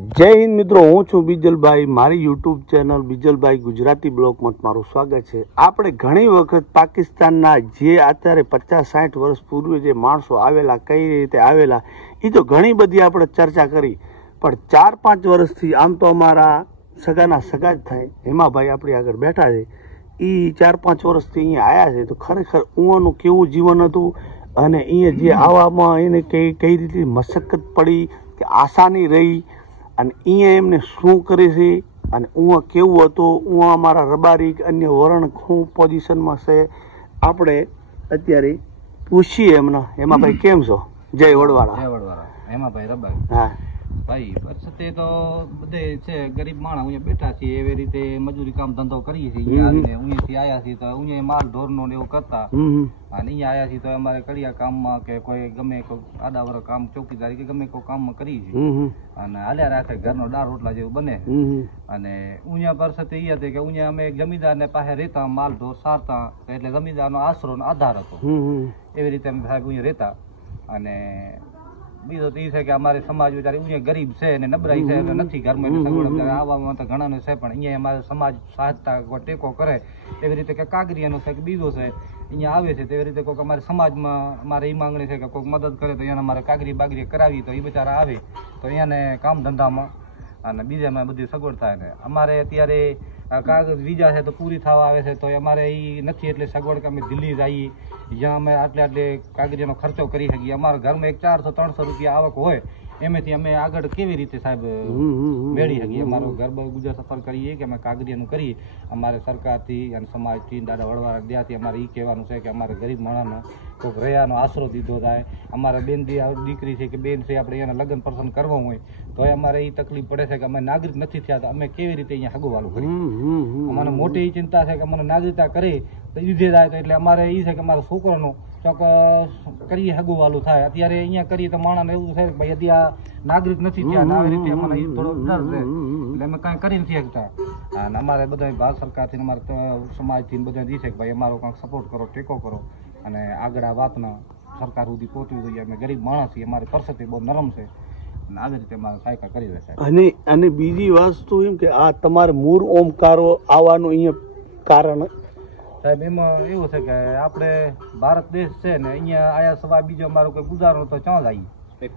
જય હિન્દ મિત્રો, હું છું બીજલભાઈ. મારી યુટ્યુબ ચેનલ બીજલભાઈ ગુજરાતી બ્લોગમાં મારું સ્વાગત છે. આપણે ઘણી વખત પાકિસ્તાનના જે અત્યારે 50-60 વર્ષ પૂર્વે જે માણસો આવેલા, કઈ રીતે આવેલા, એ તો ઘણી બધી આપણે ચર્ચા કરી. પણ 4-5 વર્ષથી આમ તો અમારા સગાના સગા જ થાય, હેમાભાઈ આપણી આગળ બેઠા છે, એ 4-5 વર્ષથી અહીંયા આવ્યા છે. તો ખરેખર ઉંવાનું કેવું જીવન હતું અને અહીંયા જે આવવામાં એને કઈ રીતે મશક્કત પડી કે આસાની રહી અને અહીંયા એમને શું કરે છે અને ઉંવા કેવું હતું, ઉંવા અમારા રબારી કે અન્ય વરણ શું પોઝિશનમાં છે, આપણે અત્યારે પૂછીએ એમને. હેમાભાઈ કેમ છો? જય વડવાળા. હેમાભાઈ રબારી. હા ભાઈ પરિસ્થિતિ તો બધે છે, ગરીબ માણસ અહીંયા બેઠા છીએ, એવી રીતે મજૂરી કામ ધંધો કરીએ છીએ. અહીંયા અહીંયાથી આવ્યા છીએ તો અહીંયા માલ ઢોરનો ને એવું કરતા, અને અહીંયા આવ્યા છીએ તો અમારે કડિયા કામમાં કે કોઈ ગમે કોઈ આડાવર કામ, ચોકીદારી કે ગમે કોઈ કામમાં કરીએ છીએ અને હાલ્યા રાખે ઘરનો દાળ રોટલા જેવું બને. અને અહીંયા પરિસ્થિતિ એ હતી કે અહીંયા અમે એક જમીનદારને પાસે રહેતા, માલ ઢોર સારતા, એટલે જમીનદારનો આશરો આધાર હતો. એવી રીતે અમે સાહેબ અહીંયા રહેતા. અને બીજો તો એ છે કે અમારે સમાજ વિચારે અહીંયા ગરીબ છે ને નબળાઈ છે એટલે નથી ઘરમાં સગવડ આવવામાં તો ઘણાને છે, પણ અહીંયા અમારે સમાજ સહાયતા કોઈ ટેકો કરે એવી રીતે કે કાગરિયાનો છે કે બીજો છે અહીંયા આવે છે, તેવી રીતે કોઈક અમારે સમાજમાં અમારે એ માંગણી છે કે કોઈક મદદ કરે તો એને અમારે કાગરી બાગરી કરાવી તો એ બિચારા આવે તો અહીંયાને કામ ધંધામાં અને બીજામાં બધી સગવડ થાય. ને અમારે અત્યારે કાગળ વિઝા છે તો પૂરી થવા આવે છે તો અમારે એ નથી એટલે સગવડ કે અમે દિલ્હી જઈએ, જ્યાં અમે આટલે કાગળિયાનો ખર્ચો કરી શકીએ. અમારા ઘરમાં 400-300 રૂપિયા આવક હોય, એમાંથી અમે આગળ કેવી રીતે સાહેબ મેળવી શકીએ? અમારો ઘર ગુજરાત સફર કરીએ કે અમે કાગળિયાનું કરીએ. અમારે સરકારથી અને સમાજથી દાદા વડવાળા દયાથી અમારે એ કહેવાનું છે કે અમારે ગરીબ માણસનો કોઈક રહ્યાનો આશરો દીધો થાય. અમારા બેન દીકરી છે કે બેન છે, આપણે એના લગ્ન પસંદ કરવું હોય તો અમારે એ તકલીફ પડે છે કે અમે નાગરિક નથી થયા તો અમે કેવી રીતે અહીંયા હગુવાલું કરીએ. અમને મોટી એ ચિંતા છે કે અમને નાગરિકતા કરી તો લીધે જાય તો એટલે અમારે એ છે કે અમારા છોકરાનું ચોક્કસ કરીએ હગુવાલું થાય. અત્યારે અહીંયા કરીએ તો માણસને એવું છે કે ભાઈ હજી આ નાગરિક નથી થયા, આવી રીતે અમને થોડો ડર છે એટલે અમે કાંઈ કરી નથી શકતા. અને અમારે બધા ભારત સરકારથી અમારે સમાજથી બધા એ છે કે ભાઈ અમારો કાંઈક સપોર્ટ કરો, ટેકો કરો અને આગળ આ વાતના સરકાર સુધી પહોંચવી જોઈએ. અમે ગરીબ માણસ છીએ, અમારી પરિસ્થિતિ બહુ નરમ છે અને આવી રીતે અમારે સહાયતા કરી રહેશે. અને બીજી વસ્તુ એમ કે આ તમારે મૂળ ઓમકારો આવવાનું અહીંયા કારણ સાહેબ એમાં એવું છે કે આપણે ભારત દેશ છે ને અહીંયા આયા સવાય બીજો અમારો કોઈ ગુજારો તો ચાં જઈએ.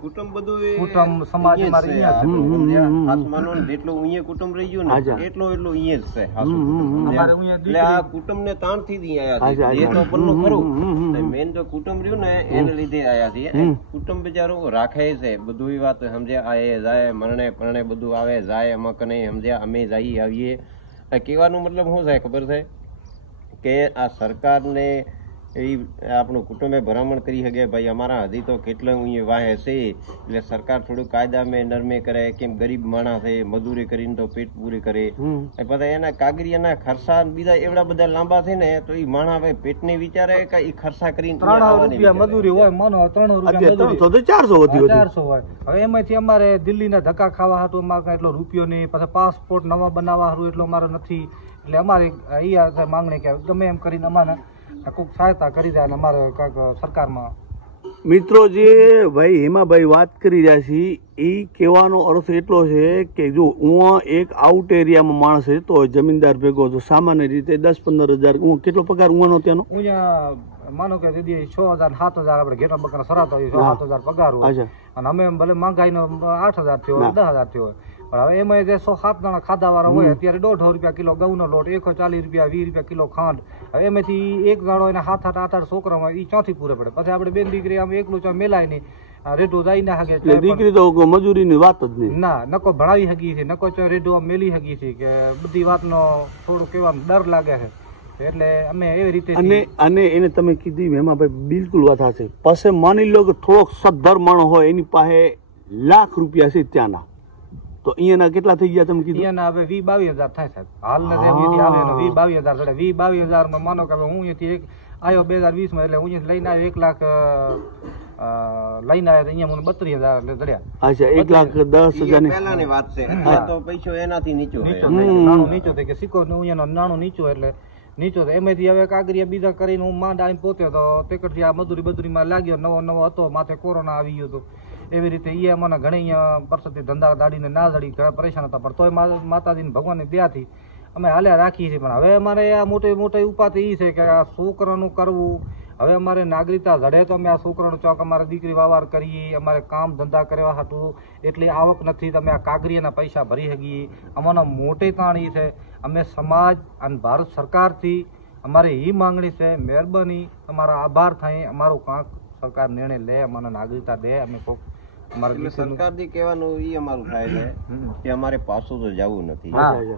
કુટુંબ બધું કુટુંબ સમાજ અમારે આસમાનો જેટલું અહીંયા કુટુંબ રહી ગયું ને એટલું અહીંયા જ છે. એટલે આ કુટુંબ ને તાણ થી આયા છે, તો પલ્લો ખરું મેન તો કુટુંબ રહ્યું ને એને લીધે આયા છે. કુટુંબ બિચારું રાખે છે, બધું વાત સમજ્યા, આયે જાય મરણે પરણે બધું આવે જાય, અમક નહીં સમજ્યા, અમે જઈએ આવીએ. કહેવાનું મતલબ શું થાય ખબર છે કે આ સરકારને એ આપણું કુટુંબે ભલામણ કરી શકે ભાઈ અમારા હજી તો કેટલા અહીંયા વાહે છે, એટલે સરકાર થોડું કાયદામાં નરમે કરે, કેમ ગરીબ માણસ છે મજૂરી કરીને તો પેટ પૂરી કરે. પછી એના કાગરિયાના ખર્ચા બીજા એવડા બધા લાંબા છે ને તો એ માણસ ભાઈ પેટને વિચારે કે એ ખર્ચા કરીને 300 રૂપિયા મજૂરી હોય, માનો 300 રૂપિયા 400 હોય. હવે એમાંથી અમારે દિલ્હીના ધક્કા ખાવા હાટું અમારે એટલો રૂપિયો નહીં, પછી પાસપોર્ટ નવા બનાવવા હારું એટલો અમારો નથી. એટલે અમારે એ માંગણી કે ગમે એમ કરીને અમારે કોઈક સહાયતા કરી જાય અને અમારે કાંઈક સરકારમાં. મિત્રો, જે ભાઈ હેમાભાઈ વાત કરી રહ્યા છે એ કહેવાનો અર્થ એટલો છે કે જો હું એક આઉટ એરિયામાં માણસ રહેતો હોય, જમીનદાર ભેગો, તો સામાન્ય રીતે 10-15 હજાર કેટલો પગાર ઉવાનો ત્યાંનો? અહીંયા માનો કે દીદી 6,000-7,000 આપણે ઘેટા બકરા સરાતા હોય, 6,000 પગાર હોય અને અમે ભલે માંગાઈનો 8,000 થયો હોય, 10,000 થયો હોય, પણ હવે એમાં જે 107 જણા ખાધાવાળા હોય અત્યારે 150 રૂપિયા કિલો ઘઉંનો લોટ, 140 રૂપિયા 20 રૂપિયા કિલો ખાંડ. હવે એમાંથી એક જાણો એને 7-8 છોકરા હોય એ ચોથી પૂરે પડે. પછી આપણે બેન દીકરી આમ એકલું ચા મેલાય નહીં, રેડો જાય ના હગે, દીકરી તો મજૂરીની વાત જ નહીં, ના નકો ભણાવી શકીએ છીએ, નકો ચો રેડો મેલી શકીએ છીએ કે બધી વાતનો થોડું કહેવામાં ડર લાગે છે. એટલે અમે એવી રીતે અને એને તમે કીધી હેમાભાઈ બિલકુલ વાત હશે. પાસે માની લો કે થોડોક સદ્ધર માણસ હોય એની પાસે લાખ રૂપિયા છે ત્યાંના, તો અહીંયાના કેટલા થઈ ગયા તમે કીધું? અહીંયાના હવે 20-22 હજાર થાય સાહેબ. હાલના જેમ આવે 20-22 હજાર ચડે. 20-22 હજારમાં માનો કે હું અહીંયાથી એક આવ્યો 2020 એટલે હું લઈને આવ્યો 1 લાખ લઈને આવ્યા અહીંયા મને 32,000 ચડ્યા. અચ્છા, 1,10,000 પહેલાની વાત છે તો પૈસો એનાથી નીચો નાણું નીચો થાય કે સિક્કો અહીંયાનો નાણું નીચો એટલે નીચો. એમાંથી હવે કાગરિયા બીજા કરીને હું માંડ આવીને પહોંચ્યો તો ટેકટથી આ મજૂરીમાં લાગ્યો, નવો હતો, માથે કોરોના આવી ગયો હતો એવી રીતે એ અમને ઘણી અહીંયા પરસથી ધંધા દાડીને ના દાડી ઘણા પરેશાન હતા, પણ તોય માતાજીની ભગવાનની દયાથી અમે હાલ્યા રાખીએ છીએ. પણ હવે અમારે આ મોટી ઉપાધિ એ છે કે આ છોકરાનું કરવું. હવે અમારે નાગરિકતા જડે તો અમે આ છોકરાનો ચોક અમારે દીકરી વાવાર કરીએ, અમારે કામ ધંધા કરવા હાટું એટલી આવક નથી, તમે આ કાગરીના પૈસા ભરી શકીએ. અમારો મોટી તાણી છે, અમે સમાજ અને ભારત સરકારથી અમારે એ માંગણી છે, મહેરબાની તમારા આભાર થાય, અમારું કાંક સરકાર નિર્ણય લે, અમને નાગરિકતા દે. અમે કોક એટલે સરકારથી કહેવાનું એ અમારું થાય છે કે અમારે પાછું તો જવું નથી.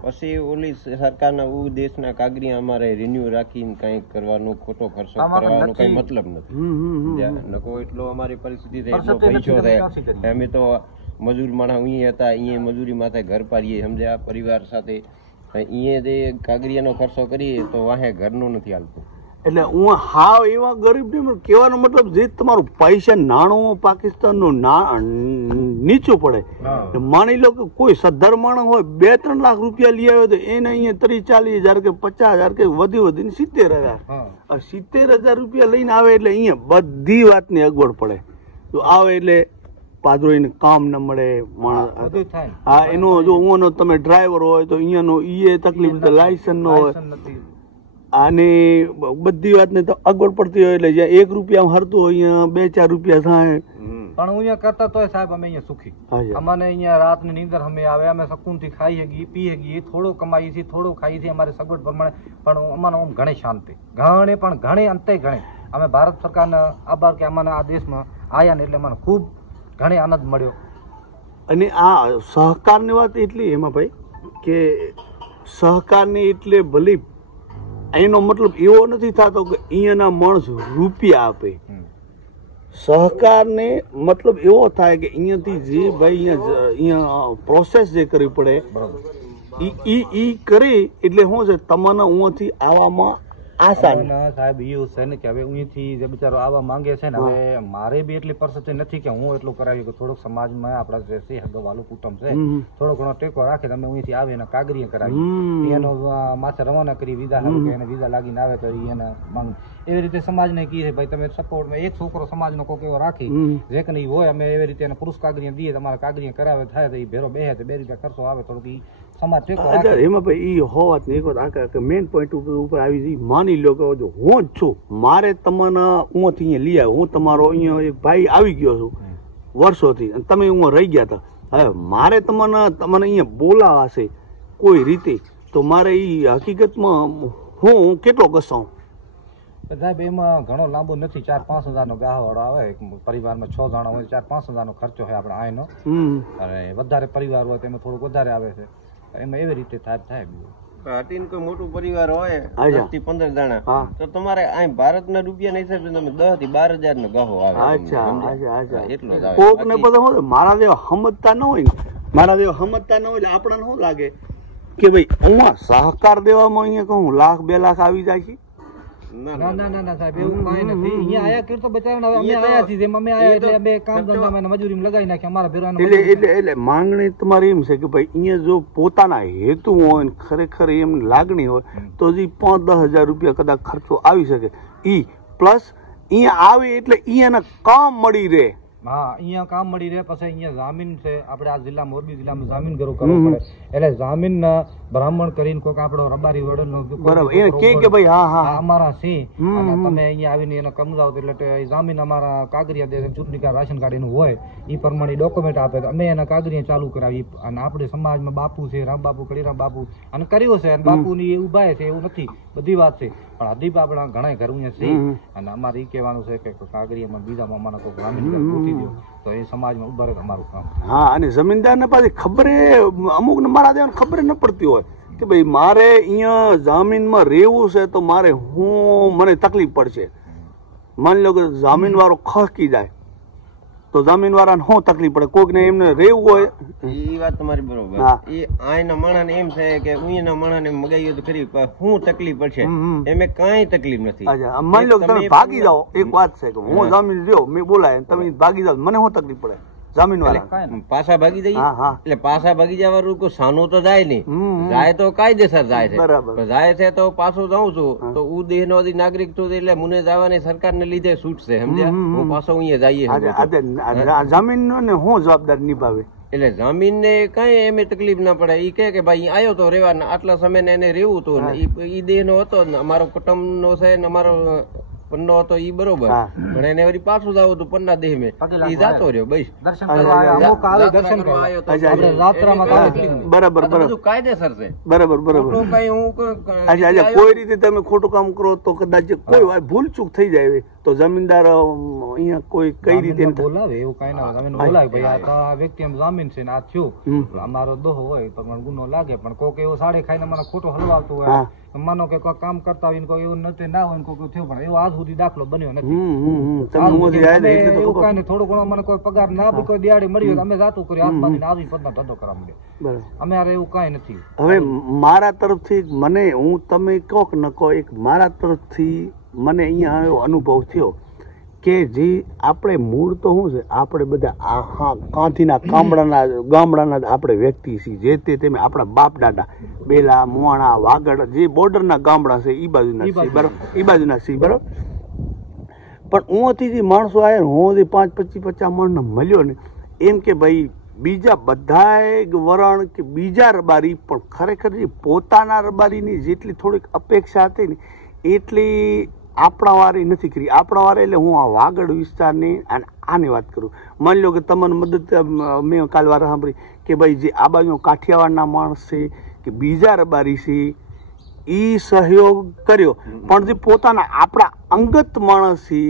પછી ઓલી સરકારના દેશના કાગરી અમારે રિન્યુ રાખીને કઈ કરવાનું, ખોટો ખર્ચો કરવાનો કઈ મતલબ નથી. નકો એટલો અમારી પરિસ્થિતિ એટલો પૈસો થાય. અમે તો મજૂર માણસ અહીંયા હતા, અહીંયા મજૂરી માથે ઘર પાડીએ સમજ્યા પરિવાર સાથે. અહીંયા જે કાગરિયાનો ખર્ચો કરીએ તો વાહે ઘરનું નથી હાલતું. એટલે હું હાવ એવા ગરીબ નહીં, કહેવાનો મતલબ જે તમારું પૈસા નાણું પાકિસ્તાનનું નીચું પડે. માની લો કે કોઈ સદ્ધર માણસ હોય 2-3 લાખ રૂપિયા લઈ આવ્યો તો એને અહીંયા 30-40 હજાર કે 50 હજાર કે વધીને 70,000. 70,000 રૂપિયા લઈને આવે એટલે અહીંયા બધી વાતની અગવડ પડે. તો આવે એટલે પાદરોઈને કામ ન મળે માણસ. હા, એનો જો હું તમે ડ્રાઈવર હોય તો અહીંયાનો એ તકલીફ, લાયસન્સ ન હોય અને બધી વાતને તો અગવડ પડતી હોય. એટલે જ્યાં 1 રૂપિયા હરતું હોય અહીંયા 2-4 રૂપિયા થાય. પણ અહીંયા કરતા તોય સાહેબ અમે અહીંયા સુખી. અમને અહીંયા રાતની નીંદર અમે આવે, અમે શકુનથી ખાઈ શકીએ, પી શકીએ, થોડો કમાઈએ છીએ, થોડો ખાઈએ છીએ, અમારી સગવડ પ્રમાણે. પણ અમને આમ ઘણી શાંતિ, ઘણી અંતે ઘણી. અમે ભારત સરકારને આભાર કે અમને આ દેશમાં આવ્યા ને એટલે મને ખૂબ ઘણી આનંદ મળ્યો. અને આ સહકારની વાત એટલી એમાં ભાઈ કે સહકારની એટલે ભલે એનો મતલબ એવો નથી થતો કે અહીંયાના માણસ રૂપિયા આપે. સહકારને મતલબ એવો થાય કે અહીંયાથી જે ભાઈ અહીંયા પ્રોસેસ જે કરવી પડે એ કરી એટલે શું છે તમને અહીંયાથી આવવામાં આસાન. સાહેબ એવું છે ને કે હવે અહીંથી જે બિચારો આવવા માંગે છે ને, હવે મારે બી એટલી પરિસ્થિતિ નથી કે હું એટલું કરાવી કે થોડોક સમાજમાં આપણા જે છે હગવાલું કુટુંબ છે થોડો ઘણો ટેકો રાખે, તમે અહીંથી આવે એને કાગરીએ કરાવી, એનો માથે રવાના કરી વિઝા લાગે, એને વિઝા લાગીને આવે તો એને માંગ. એવી રીતે સમાજને કહે છે ભાઈ તમે સપોર્ટમાં એક છોકરો સમાજનો કોઈક એવો રાખી જે કે નહીં હોય, અમે એવી રીતે એને પુરુષ કાગરીએ દઈએ, તમારા કાગરીએ કરાવે થાય તો એ ભેરો બેસે તો 2 રૂપિયા ખર્ચો આવે, થોડુંક સમાજ ટેકો રાખે. એમાં ભાઈ એ હોવાત ને એક વાત આખા મેઇન પોઈન્ટ ઉપર આવી જઈ. માની લો કે જો હું જ છું, મારે તમને અહીંયાથી અહીંયા લઈ આવ્યો, હું તમારો અહીંયા એક ભાઈ આવી ગયો છું વર્ષોથી અને તમે હું રહી ગયા હતા. હવે મારે તમને અહીંયા બોલાવાશે કોઈ રીતે તો મારે એ હકીકતમાં હું કેટલો ઘસાઉં? સાહેબ એમાં ઘણો લાંબો નથી, 4-5 હજારનો ગાહવાળો આવે, પરિવારમાં 6 જણા હોય 4-5 હજારનો ખર્ચો હોય આપણે આનો. અને વધારે પરિવાર હોય તો એમાં થોડુંક વધારે આવે છે, એમાં એવી રીતે થાય. હાટીને કોઈ મોટું પરિવાર હોય 10-15 જણા તો તમારે અહીં ભારતના રૂપિયા નહીં થાય તમે 10-12 હજારનો ગાહો આવે. એટલો જ આવે. કોક ને બધા મારા દેવા સમજતા ન હોય ને, મારા દેવા સમજતા ન હોય એટલે આપણને શું લાગે કે ભાઈ અહીંયા સહકાર દેવામાં અહીંયા કહું 1 લાખ 2 લાખ આવી જાય છે. ના સાહેબ એવું કઈ નથી. અહીંયા આયા કરતો બચારા અમે આયા છીએ, જેમ અમે આયા એટલે બે કામ ધંધામાં મજૂરીમાં લગાવી નાખી અમારા ભેરાનો. એટલે માંગણી તમારી એમ છે કે ભાઈ અહીંયા જો પોતાના હેતુ હોય ને ખરેખર એમ લાગણી હોય તો હજી 5-10 હજાર રૂપિયા કદાચ ખર્ચો આવી શકે. ઈ પ્લસ અહીંયા આવે એટલે અહીંયાના કામ મળી રહે. હા, અહીંયા કામ મળી રહે. પછી અહીંયા જામીન છે, આપણે આ જિલ્લા મોરબી જિલ્લામાં જામીન કરવો પડે એટલે જામીન બ્રાહ્મણ કરીને કોઈક આપણો રબારી વડનો બરાબર એને કે ભાઈ હા અમારા છે અને તમે અહીંયા આવીને એને સમજાવો એટલે જામીન અમારા કાગરિયા દે, ચૂંટણી કાર્ડ રાશન કાર્ડ એનું હોય એ પ્રમાણે ડોક્યુમેન્ટ આપે તો અમે એના કાગરિયા ચાલુ કરાવી. અને આપણે સમાજમાં બાપુ છે, રામ બાપુ, કડીરામ બાપુ અને કર્યો છે અને બાપુની એવું બાય છે એવું નથી, બધી વાત છે. પણ હદીપ આપણા ઘણા ઘર છે અને અમારે એ કહેવાનું છે કે કાગરિયામાં બીજામાં અમારા કોઈ ગ્રામીણ ગોતી દો તો એ સમાજમાં ઉભા રહે અમારું કામ. હા, અને જમીનદારને પાછી ખબર અમુક ને મારા દેવાને ખબર ન પડતી હોય કે ભાઈ મારે અહીંયા જામીનમાં રહેવું છે તો મારે મને તકલીફ પડશે. માની લો કે જામીન વાળો ખસકી જાય તો જામીન વાળાને શું તકલીફ પડે? કોઈક ને એમને રહેવું હોય. એ વાત તમારી બરોબર. એ આના માણસ એમ છે કે અહીંના માણસ મગાવીએ તો ખરી શું તકલીફ પડશે, એમે કઈ તકલીફ નથી. માની લો કે તમે ભાગી જાઓ, એક વાત છે કે હું જામીન લ્યો મેં બોલાય તમે ભાગી જાઓ, મને શું તકલીફ પડે? જમીન વાળા પાછા ભાગી જઈએ એટલે પાછા ભાગી જવાનું કોઈ સાનો તો જાય નહીં, જાય તો કાયદેસર જાય છે. બરાબર જાય છે તો પાછું જાઉં છું તો હું દેશનો નાગરિક છું એટલે મને જવાની સરકારને લીધે છૂટ છે, સમજ્યા? હું પાછો અહીંયા જઈએ. જમીન ને હું જવાબદાર નિભાવે એટલે જમીન ને કઈ એમ તકલીફ ના પડે. ઈ કે ભાઈ આવ્યો તો રેવા આટલા સમય ને એને રેવું હતું, ઈ દેહ નો હતો ને અમારો કુટુંબ નો છે ને અમારો પન્નો હતો ઈ બરોબર, પણ એને વળી પાછું જવું હતું પન્ના દેહ મેં ઈ જાતો રહ્યો. બસ બરાબર બધું કાયદેસર છે. બરાબર બરાબર. કોઈ રીતે તમે ખોટું કામ કરો તો કદાચ કોઈ ભૂલ ચૂક થઈ જાય તો જમીનદાર અહીંયા કોઈ કઈ રીતે બોલાવે એવું કઈ ના જમીન બોલાવે ભાઈ આ વ્યક્તિ એમ જામીન છે ને આ થયું અમારો દોહ હોય તો મને ગુનો લાગે, પણ કોઈક એવું સાડે ખાઈને મને ખોટો હલવાતું હોય, માનો કે કોઈ કામ કરતા હોય કોઈ એવું નથી ના હોય કોઈ થયું, પણ એવો આજ સુધી દાખલો બન્યો નથી. થોડું ઘણો મને કોઈ પગાર ના બી કોઈ દિહાડી મળી હોય અમે જાતું કર્યું આસપાસ આવી પદનો ધંધો કરવા મળ્યો, અમે યાર એવું કઈ નથી. હવે મારા તરફથી મને હું તમે કહો કે ન કહો, એક મારા તરફથી મને અહીંયા એવો અનુભવ થયો કે જે આપણે મૂળ તો શું છે, આપણે બધા કાંથીના ગામડાના આપણે વ્યક્તિ છીએ, જે તે તેમે આપણા બાપ દાદા બેલા મુવાણા વાગડ જે બોર્ડરના ગામડા છે એ બાજુના છીએ, બરાબર? એ બાજુના છીએ, બરાબર? પણ હુંથી જે માણસો આવ્યા હું જે 5-25-50 માણસને મળ્યો ને એમ કે ભાઈ બીજા બધાય વરણ કે બીજા રબારી પણ ખરેખર જે પોતાના રબારીની જેટલી થોડીક અપેક્ષા હતી ને એટલી આપણા વારે નથી કરી. આપણા વારે એટલે હું આ વાગડ વિસ્તારની અને આની વાત કરું. માની લો કે તમને મદદ મેં કાલ વાર સાંભળી કે ભાઈ જે આ બાજુ કાઠિયાવાડના માણસ છે કે બીજા રબારી છે એ સહયોગ કર્યો, પણ જે પોતાના આપણા અંગત માણસ છે,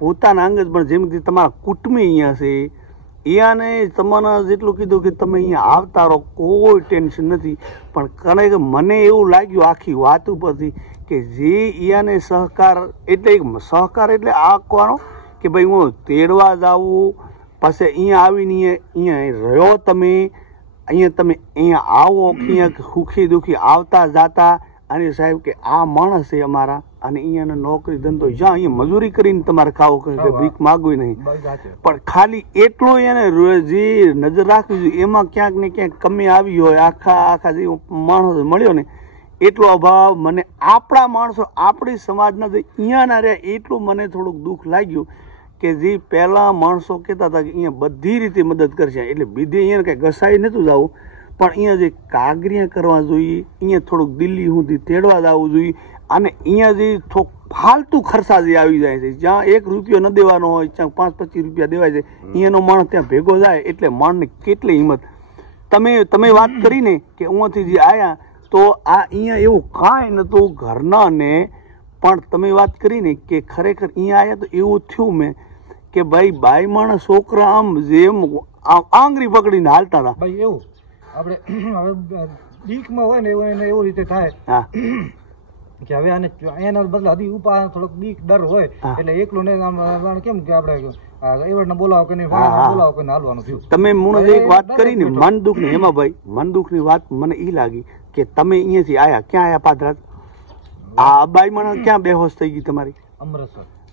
પોતાના અંગત પણ જેમ કે તમારા કુટુંબી અહીંયા છે એને તમને જેટલું કીધું કે તમે અહીંયા આવતા રહો કોઈ ટેન્શન નથી, પણ ખરેખર મને એવું લાગ્યું આખી વાત ઉપરથી કે જે અહીંયાને સહકાર એટલે આ કહેવાનો કે ભાઈ હું તેડવા જાઉં પછી અહીંયા આવીને અહીંયા રહ્યો તમે અહીંયા આવો અહીંયા સુખી દુઃખી આવતા જાતા, અને સાહેબ કે આ માણસ છે અમારા અને અહીંયાનો નોકરી ધંધો જ્યાં અહીંયા મજૂરી કરીને તમારે ખાવું કે ભીખ માગવી નહીં, પણ ખાલી એટલો એને જે નજર રાખવી જોઈએ એમાં ક્યાંક ને ક્યાંક કમી આવી હોય આખા જે માણસો મળ્યો ને એટલો અભાવ મને આપણા માણસો આપણી સમાજના જે અહીંયાના રહ્યા એટલું મને થોડુંક દુઃખ લાગ્યું કે જે પહેલાં માણસો કહેતા હતા કે અહીંયા બધી રીતે મદદ કરશે, એટલે બીજે અહીંયા કંઈ ઘસાઈ નહોતું જવું, પણ અહીંયા જે કાગરિયા કરવા જોઈએ, અહીંયા થોડુંક દિલ્હી સુધી તેડવા જવું જોઈએ, અને અહીંયા જે થોડુંક ફાલતુ ખર્ચા જે આવી જાય છે જ્યાં 1 રૂપિયો ન દેવાનો હોય ત્યાં 5-25 રૂપિયા દેવાય છે, અહીંયાનો માણસ ત્યાં ભેગો જાય એટલે માણસને કેટલી હિંમત. તમે વાત કરીને કે અહીંયાથી જે આવ્યા તો આ અહીંયા એવું કાંઈ નહોતું ઘરના ને, પણ તમે વાત કરીને કે ખરેખર અહીંયા આવ્યા તો એવું થયું મેં કે ભાઈ બાઈ માણસ છોકરા આમ જેમ આંગળી પકડીને હાલતા હતા. ભાઈ એવું આપણે હવે બીકમાં હોય ને એવું રીતે થાય કે હવે આને એના બદલે હજી ઉપા થોડોક બીક ડર હોય એટલે એકલું ને કેમ કે આપણે એવડને બોલાવો કે નહીં બોલાવો કે હાલવાનું થયું. તમે મને એક વાત કરી ને મન દુઃખ ની, એમાં ભાઈ મન દુઃખ ની વાત મને એ લાગી કે તમે અહીંયાથી આયા ક્યાં આયા પાદરાત? આ બાઈ માણસ ક્યાં બેહોશ થઈ ગઈ તમારી?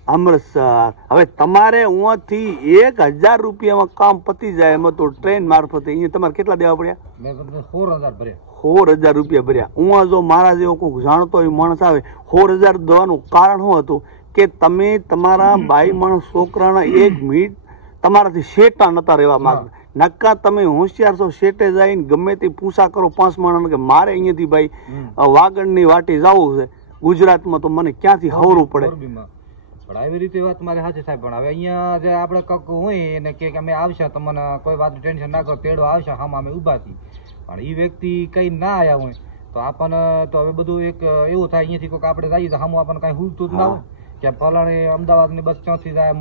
અમૃતસર. હવે તમારે અહીંયાથી 1000 રૂપિયામાં કામ પતી જાય એમાં તો ટ્રેન મારફતે અહીંયા તમારે કેટલા દેવા પડ્યા? 1,4,000 રૂપિયા ભર્યા. હું જો મારા જેવો કોઈ જાણતો હોય માણસ આવે 1,4,000 દેવાનું કારણ શું હતું કે તમે તમારા બાઈ માણસ છોકરાના 1 મિનિટ તમારાથી શેટા નતા રહેવા માંગતા. નક્કા તમે હોશિયાર છો, શેટે જઈને ગમે તે પૂછા કરો 5 માણસ કે મારે અહીંયાથી ભાઈ વાગડની વાટે જવું છે ગુજરાતમાં તો મને ક્યાંથી હવરું પડે. પણ આવી રીતે વાત મારે સાચી સાહેબ, પણ હવે અહીંયા જે આપણે કક હોય એને કે અમે આવશે તમને કોઈ વાત ટેન્શન ના કરો, તેડો આવશે હામાં અમે ઊભા છીએ, પણ એ વ્યક્તિ કઈ ના આવ્યા હોય તો આપણને તો હવે બધું એક એવું થાય અહીંયાથી કોઈક આપણે જઈએ તો હામું આપણને કઈ હુજતું જ ના હોય કે ફલાણે અમદાવાદની બસ ક્યાંથી જાય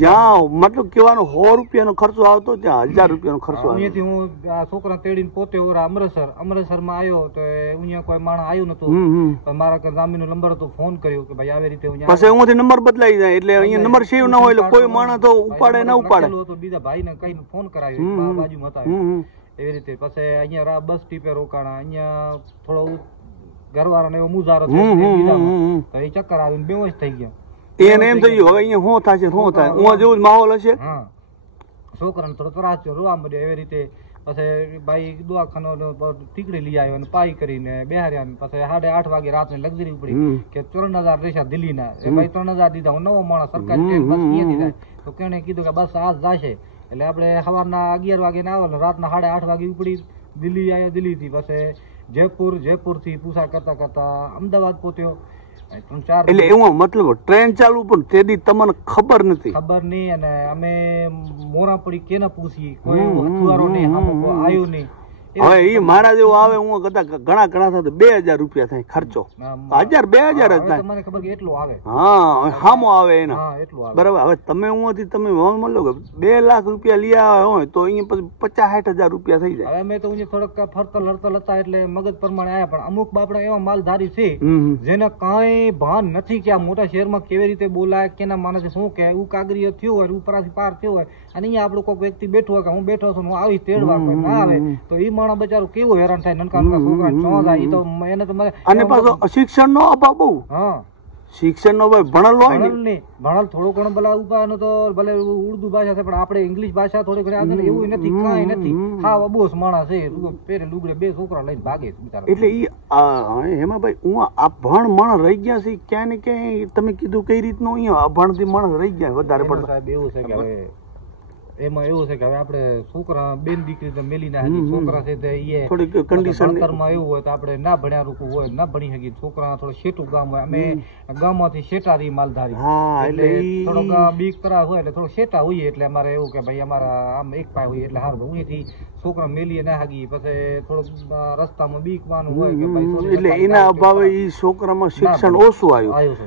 જ્યાં મતલબ કહેવાનો 100 રૂપિયાનો ખર્ચો આવતો ત્યાં 1000 રૂપિયાનો ખર્ચો. અહીંયાથી હું આ છોકરા તેડીને પોતે ઓરા અમૃતસરમાં આવ્યો તો અહીંયા કોઈ માણસ આવ્યું નતું, મારા જામીનનો નંબર હતો, ફોન કર્યો કે ભાઈ આવી રીતે પછી અહીંયાથી નંબર બદલાઈ જાય એટલે અહીંયા નંબર સેવ ના હોય એટલે કોઈ માણસ તો ઉપાડે ના ઉપાડે. બીજા ભાઈને કઈ ફોન કરાવ્યો બાજુમાં હતા એવી રીતે. પછી અહીંયા બસ ટીપે રોકાણા, અહીંયા થોડો ઘરવાળાને એવો મુજારો તો એ ચક્કર આવીને બેહોશ થઈ ગયા. એને એમ થયું હવે અહીંયા શું થશે શું થાય, હું જેવું જ માહોલ હશે. છોકરાને થોડો ત્રાસ રોવા મળ્યો એવી રીતે પછી ભાઈ દવાખાનો ટીકડી લઈ આવ્યો અને પાઈ કરીને બેહાર્યા પછી 8:30 વાગે રાત્રે લક્ઝરી ઉપડી કે 3,000 રેસા દિલ્હીના એ ભાઈ 3,000 દીધા હું નવો માણસ સરકારી બસ ક્યાંથી જાય તો કેણે કીધું કે બસ આજ જશે એટલે આપણે સવારના 11 વાગે ના આવે રાતના 8:30 વાગે ઉપડી દિલ્હી આવ્યો દિલ્હીથી પછી જયપુરથી પૂછા કરતા કરતા અમદાવાદ પહોંચ્યો 3-4 એટલે એવું મતલબ ટ્રેન ચાલુ પણ તેદી તમને ખબર નહીં અને અમે મોરા પડી કેને પૂછી કોઈ અથવારો નહીં આવ્યો નહીં હવે એ મારા જેવો આવે હું ઘણા થાય 2,000 રૂપિયા થાય ખર્ચો 1,000-2,000 જ થાય મને ખબર કે એટલું આવે હા સામો આવે એના એટલું આવે બરાબર હવે તમે હું તમે મળો કે 2 લાખ રૂપિયા લઈ આવ્યા હોય તો અહીંયા પછી 50-60 હજાર રૂપિયા થઈ જાય હવે અમે તો થોડોક ફરતલ હરતલ હતા એટલે મગજ પ્રમાણે આવ્યા પણ અમુક બાપડા એવા માલધારી છે જેને કાંઈ ભાન નથી કે આ મોટા શહેરમાં કેવી રીતે બોલાય કેના માણસે શું કે એવું કાગરીઓ થયું હોય ઉપરાથી પાર થયો હોય અને અહીંયા આપણું કોઈ વ્યક્તિ બેઠું હોય કે હું બેઠો છું હું આવી તેડવા ના આવે તો એ માણસ બચારું કેવું હેરાન થાય નનકા છોકરા ચો જાય તો એને તો અને પાછો શિક્ષણ નો અભાવ બહુ શિક્ષણ નો ભાઈ ભણેલો હોય ને ભણેલ થોડું ઘણું ભલે ઉપાનો તો ભલે ઉર્દુ ભાષા છે પણ આપણે ઇંગ્લિશ ભાષા થોડી ઘણી આવે એવું નથી કાંઈ નથી હા અબોસ માણસ છે પેરે લુગડે 2 છોકરા લઈને ભાગે એટલે એમાં ભાઈ હું આ ભણ માણસ રહી ગયા છે ક્યાં ને ક્યાંય તમે કીધું કઈ રીતનું અહીંયા અભણથી માણસ રહી ગયા વધારે પડતા સાહેબ એવું છે કે હવે એમાં એવું છે કે હવે આપણે છોકરા બેન દીકરી તો મેલી ના છોકરા છે એ થોડીક કન્ડિશનમાં એવું હોય તો આપણે ના ભણ્યા રૂકું હોય ના ભણી શકીએ છોકરા થોડું શેઠું ગામ હોય અમે ગામમાંથી શેટારી માલધારી એટલે થોડોક બીક કરા હોય એટલે થોડું શેટા હોઈએ એટલે અમારે એવું કે ભાઈ અમારા આમ એક પાય હોય એટલે સારું અહીંથી છોકરા મેલીએ ના હાગી પછી થોડુંક રસ્તામાં બીક વાનું હોય કે ભાઈ એટલે એના અભાવે એ છોકરામાં શિક્ષણ ઓછું આવ્યું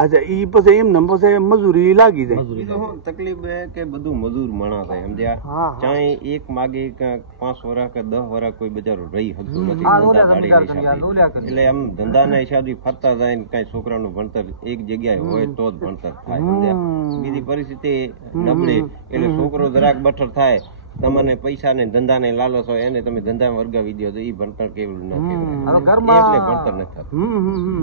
અચ્છા ઈ પછી એમ ને પછી મજૂરી લાગી જાય તકલીફ કે બધું મજૂર માણસ થાય સમજ્યા ચાહે એક માગે 5 વર્ષ કે 10 વર્ષ કોઈ બજારો રહી શકતું નથી એટલે આમ ધંધાના હિસાબથી ફરતા જાય ને કઈ છોકરાનું ભણતર એક જગ્યાએ હોય તો જ ભણતર થાય સમજ્યા બીજી પરિસ્થિતિ નબળે એટલે છોકરો જરાક બઠર થાય તમને પૈસા ને ધંધા ને લાલચ હોય એને તમે ધંધામાં વર્ગાવી દો તો એ ભણતર કેવું ના કહેવાય એટલે ભણતર નથી થતું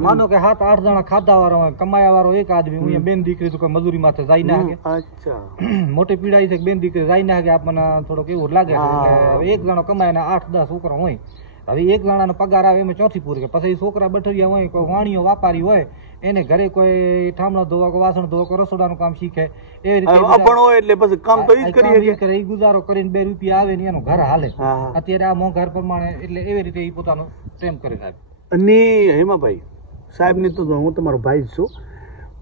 માનો કે 7-8 જણા ખાધા વાળો હોય કમાયા વાળો એક આદમી હું બેન દીકરી તો મજૂરી માથે જાય ના કે અચ્છા મોટી પીડાઈ છે બેન દીકરી જાય ના કે આપણને થોડોક એવું લાગે હવે એક જણો કમાય ને 8-10 છોકરા હોય હવે એક જણાનો પગાર આવે એમાં ચોથી પૂરી પછી છોકરા બઠરિયા હોય કોઈ વાણીઓ વાપારી હોય એને ઘરે કોઈ ઠામણો ધોવા કે વાસણ ધોવા કે રસોડાનું કામ શીખે એવી રીતે અપણ હોય એટલે પછી કામ તો ઈ જ કરી ગુજારો કરીને 2 રૂપિયા આવે ને એનું ઘર હાલે અત્યારે આ મોંઘાર પ્રમાણે એટલે એવી રીતે એ પોતાનો પ્રેમ કરે સાહેબ અને હેમાભાઈ સાહેબ ની તો હું તમારો ભાઈ જ છું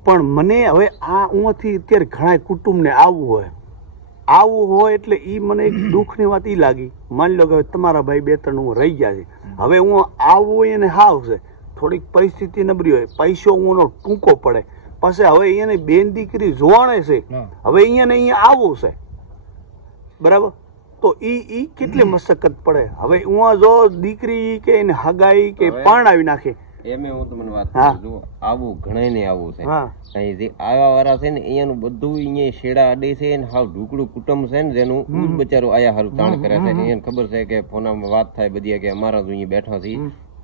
પણ મને હવે આ ઉંથી અત્યારે ઘણા કુટુંબને આવવું હોય એટલે ઈ મને એક દુઃખની વાત ઈ લાગી માની લો કે તમારા ભાઈ 2-3 હું રહી ગયા છે હવે હું આવું હોય એને હાવ છે થોડીક પરિસ્થિતિ નબળી હોય પૈસો હું ટૂંકો પડે પછી હવે એને બેન દીકરી જોવાણે છે હવે અહીંયા આવવું છે બરાબર તો ઈ કેટલી મશક્કત પડે હવે હું જો દીકરી કે એને હગાઈ કે પરણાવી નાખે એમે હું તમને વાત કરું છું આવું ઘણા ને આવું છે અહીં જે આવા વાળા છે ને અહીંયાનું બધું અહીંયા શેડા અડે છે ને હાવ ઢુકડું કુટુંબ છે ને જેનું બચારું આયા હારું તાણ કરે છે એને ખબર છે કે ફોનામાં વાત થાય બધી કે અમારા તો અહીંયા બેઠા છીએ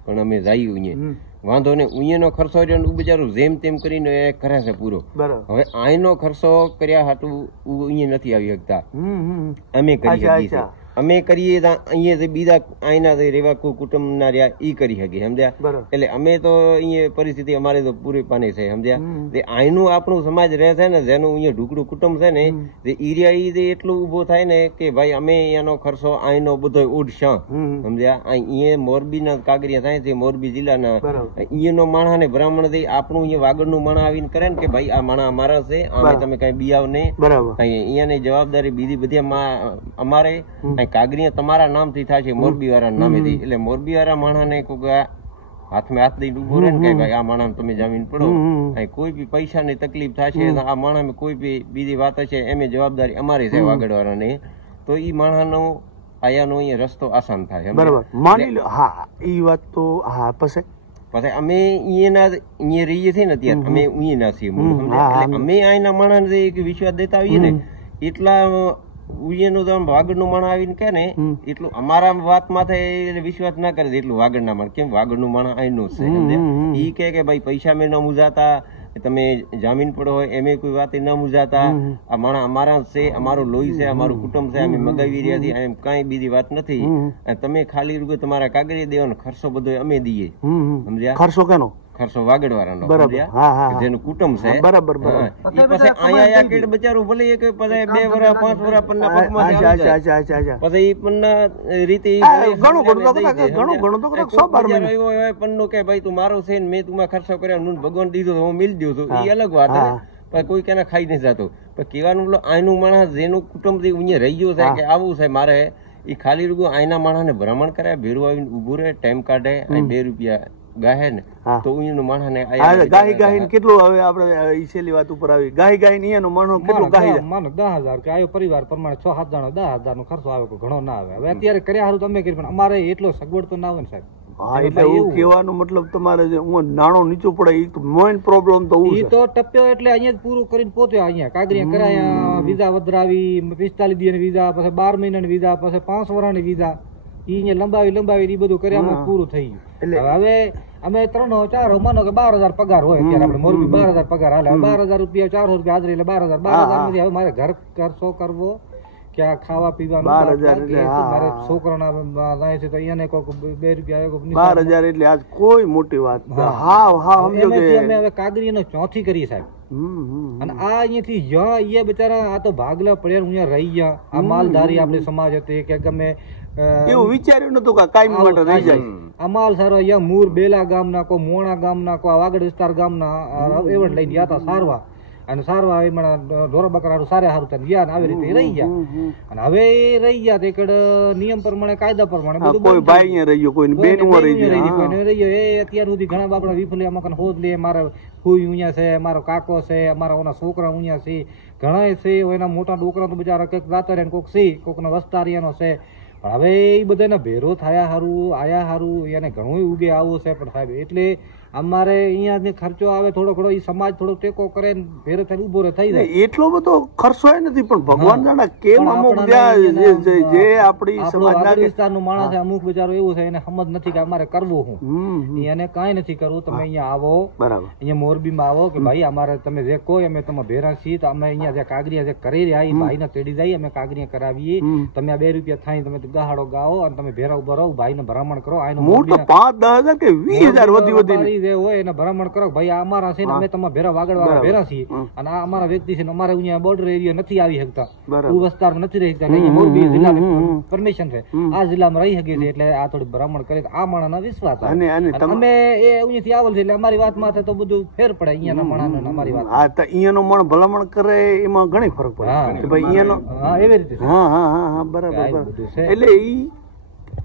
પણ અમે જઈએ અહીંયા વાંધો ને અહીંયાનો ખર્ચો રહ્યો બચારું જેમ તેમ કરીને કરે છે પૂરો હવે અહીંનો ખર્ચો કર્યા હાટું અહીંયા નથી આવી શકતા અમે કરી શકીએ છીએ અમે કરીએ અહીંયા જે બીજા અહીંના જે રેવા કોઈ કુટુંબ ના રહ્યા ઈ કરી શકીએ સમજ્યા એટલે અમે તો અહીંયા પરિસ્થિતિ અમારે તો પૂરી પાની છે સમજ્યા જે અહીંનું આપણું સમાજ રહે છે ને જેનું અહીંયા ઢુકડું કુટુંબ છે ને જે એરિયા ઈ જે એટલું ઉભો થાય ને કે ભાઈ અમે અહીંયાનો ખર્ચો અહીંનો બધો ઉડશા સમજ્યા અહીંયા મોરબીના કાગરિયા થાય છે મોરબી જિલ્લાના અહીંયાનો માણસ ને બ્રાહ્મણ થી આપણું અહીંયા વાગડનું માણસ આવીને કરે ને કે ભાઈ આ માણસ અમારા છે અમે તમે કઈ બિયાવ નહીં અહીંયાની જવાબદારી બીજી બધી અમારે કાગરિયા તમારા નામથી થાય છે મોરબી વાળા નામેથી એટલે મોરબી વાળા માણસ ને કોઈ હાથમાં હાથ દઈને ઉભો રહે ને કે ભાઈ આ માણસ તમે જામીન પડો કોઈ બી પૈસાની તકલીફ થશે આ માણસ કોઈ બી બીજી વાત હશે એમ જવાબદારી અમારી છે વાગડ વાળાની તો ઈ માણસનો આયાનો અહીંયા રસ્તો આસાન થાય બરાબર માની લો હા ઈ વાત તો હા પછી અમે અહીંયા રહીએ છીએ ને અત્યારે અમે અહીંયા છીએ એટલે અમે અહીંના માણસ વિશ્વાસ દેતા આવીએ ને એટલા ઉઈનું વાગડનું માણસ આવીને કે ને એટલું અમારા વાત માથે વિશ્વાસ ના કરે એટલું વાગડના માણસ કેમ વાગડનું માણસ અહીંનું છે ઈ કે ભાઈ પૈસા મેં ન મુજાતા તમે જામીન પડો હોય એમ કોઈ વાત ન મૂજાતા. આ માણસ અમારા છે, અમારું લોહી છે, અમારું કુટુંબ છે, અમે મગાવી રહ્યા છીએ, એમ કઈ બીજી વાત નથી. તમે ખાલી રૂપિયા તમારા કાગળિયા દેવાનો ખર્ચો બધો અમે દઈએ. સમજ્યા? ખર્ચો કેનો? ખર્ચો વાગડવાળાનો, જેનું કુટુંબ છે. બરાબર. પછી આયા કેડ બચારું ભલે એક પછી 2 વર્ષ 5 વર્ષ પન્ના પગમાં પછી ઈ પન્ના રીતે પન્નો કે ભાઈ તું મારો છે ને મેં તું ખર્ચો કર્યો ભગવાન દીધો હું મિલ દઉં છું, એ અલગ વાત છે. કોઈ કેને ખાઈ નહીં જતો. પણ કહેવાનું મતલબ આનું માણસ જેનું કુટુંબ અહીંયા રહી ગયું છે કે આવું છે મારે, એ ખાલી રૂગું આયના માણસ ને ભ્રમણ કરે, ભેરું આવીને ઉભું રહે, ટાઈમ કાઢે, 2 રૂપિયા ગાહે ને તો અહીંનું માણસ ને ગાહી કેટલું. હવે આપણે ઈસેલી વાત ઉપર આવી, ગાહી અહીંયાનો માણસ કેટલું ગાહી માનો 10,000 કે આયો પરિવાર પ્રમાણે 6-7 જણા 10,000 નો ખર્ચો આવે, ઘણો ના આવે. હવે અત્યારે કર્યા સારું તમે કરી, પણ અમારે એટલો સગવડ તો ના આવે ને સાહેબ. હા, એટલે એવું કહેવાનો મતલબ તમારે જે નાણો નીચું પડે એ મેઇન પ્રોબ્લેમ તો એ તો ટપ્યો એટલે અહીંયા જ પૂરું કરીને પોત્યો. અહીંયા કાગરિયા કરાયા, વિઝા વધરાવી, 45 દિવસના વિઝા, પછી 12 મહિનાના વિઝા, પછી 5 વર્ષના વિઝા, ઈ અહીંયા લંબાવી એ બધું કર્યા પૂરું થઈ ગયું. હવે અમે 3-4 માનો કે 12,000 પગાર હોય અત્યારે આપણે મોરબી 12,000 પગાર હાલે, 12,000 રૂપિયા 400 રૂપિયા હાજરી એટલે 12,000 માંથી હવે મારે ઘર ખર્ચો કરવો, ક્યાં ખાવા પીવાનું, મારે છોકરાના છે તો એને કોઈક 2 રૂપિયા 12,000 એટલે આજ કોઈ મોટી વાત. હા સમજો કે અમે હવે કાગરીનો ચોથી કરી સાહેબ. અને આ અહીંયાથી એ બચારા આ તો ભાગલા પડ્યા અહીંયા રહી ગયા. આ માલધારી આપણે સમાજ હતી કે ગમે એવું વિચાર્યું નતું કે કાયમ માટે રહી જાય. આ માલ સારો અહીંયા મૂર બેલા ગામના, કોઈ મોણા ગામના, કોઈ વાગડ વિસ્તાર ગામના એવડ લઈને ગયા હતા સારવા. અને સારવા એમાં ઢોર બકરાનું સારું ગયા આવી રીતે રહી ગયા. અને હવે રહી ગયા તે નિયમ પ્રમાણે, કાયદા પ્રમાણે કોઈ ભાઈ રહી ગયો, કોઈ બેન રહી ગયો. એ અત્યાર સુધી ઘણા બાપડા વિફલિયા મકાન હોદ લે, મારા ફૂઈ અહીંયા છે, મારો કાકો છે, અમારા ઓના છોકરા અહીંયા છે, ઘણા છે. એના મોટા ડોકરા તો બિચારા કંઈક દાતર કોઈક છે, કોઈકના વસ્તારિયાનો છે. પણ હવે એ બધાને ભેરો થયા સારું, આયા સારું, એને ઘણું ઉગે આવું છે. પણ સાહેબ એટલે અમારે અહીંયા ખર્ચો આવે થોડો ઘણો, એ સમાજ થોડો ટેકો કરે ને ભેરો થઈને ઉભો થઈ જાય. એટલો બધો ખર્ચો નથી, પણ ભગવાન જાણે કેમ અમુક જે આપણી સમાજના વિસ્તારનું માણસ છે, અમુક બિચારો એવું છે એને સમજ નથી કે અમારે કરવું શું, એને કાંઈ નથી કરવું. તમે અહીંયા આવો, અહીંયા મોરબીમાં આવો કે ભાઈ અમારે તમે જે કહો અમે તમે ભેરા છીએ, તો અમે અહીંયા જે કાગરિયા જે કરી રહ્યા એ ભાઈને તેડી જઈએ, અમે કાગરિયા કરાવીએ. તમે આ 2 રૂપિયા થાય તમે ગહાડો ગાઓ અને તમે ભેરા ઉભા રહો, ભાઈને ભરામણ કરો. આનું 5-10,000 કે 20,000 વધી હોય એને ભરામણ કરો, ભાઈ અમારા છે ને અમે તમારા ભેરા વાગડવાળા ભેરા છીએ, અને આ અમારા વ્યક્તિ છે, અમારે અહીંયા બોર્ડર એરિયા નથી આવી શકતા, વિસ્તારમાં નથી રહી શકતા, મોરબી જિલ્લાની પરમિશન છે, આ જિલ્લામાં રહી શકે છે. એટલે આ થોડી ભરામણ કરે, આ માણસનો વિશ્વાસ અમે એ અહીંયાથી આવેલ છે એટલે અમારી વાત માથે તો બધું ફેર પડે. અહીંયાના માણસ અમારી વાત અહીંયાનો માણસ ભલામણ કરે એમાં ઘણી ફરક પડે ભાઈ અહીંયાનો. એવી રીતે બરાબર. એટલે ઈ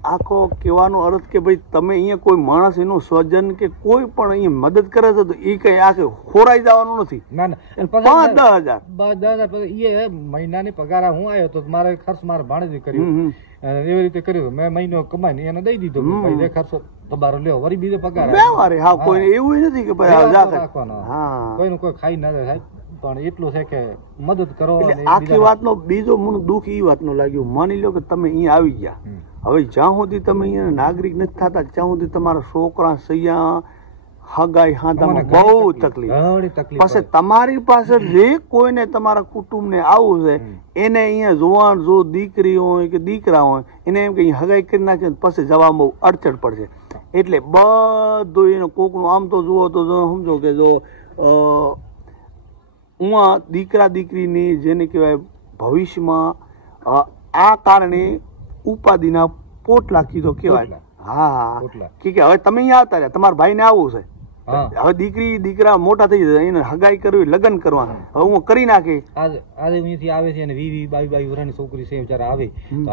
આખો કહેવાનો અર્થ કે ભાઈ તમે અહીંયા કોઈ માણસ એનું સ્વજન કે કોઈ પણ અહીંયા મદદ કરે છે તો એ કઈ આખે ખોરાઈ જવાનું નથી. 5-10,000 એ મહિનાની પગાર હું આવ્યો તો મારે ખર્ચ મારે ભાણેજી કર્યું, એવી રીતે કર્યું. મેં મહિનો કમાઈને એને દઈ દીધો, ભાઈ ખર્ચો તમારો લ્યો, વળી બીજો પગાર. હા, કોઈ એવું નથી કે કોઈનું કોઈ ખાઈ ના જાય સાહેબ, પણ એટલું છે કે મદદ કરો. આખી વાતનો બીજો મને દુઃખ એ વાતનો લાગ્યું, માની લો કે તમે અહીંયા આવી ગયા, હવે જ્યાં સુધી તમે અહીંયા નાગરિક નથી થતા ત્યાં સુધી તમારા છોકરા સૈયા હગાઈ હાથામાં બહુ તકલીફ. પછી તમારી પાસે જે કોઈને તમારા કુટુંબને આવું છે એને અહીંયા જોવાનું, જો દીકરી હોય કે દીકરા હોય એને એમ કે હગાઈ કરી નાખે પછી જવામાં બહુ અડચણ પડશે. એટલે બધું એને કોકનું આમ તો જુઓ તો સમજો કે જો ઉમાં દીકરા દીકરીની જેને કહેવાય ભવિષ્યમાં આ કારણે ઉપાધિના પોટલા કીધો કહેવાય. હા, કે હવે તમે અહીંયા આવતા રહ્યા, તમારા ભાઈને આવું છે, હવે દીકરી દીકરા મોટા થઈ જશે, એને હગાઈ કરવી, લગ્ન કરવાના, હવે હું કરી નાખે. આજે અહીંયાથી આવે છે અને 20-22 વર્ષની છોકરી છે બિચારા આવે,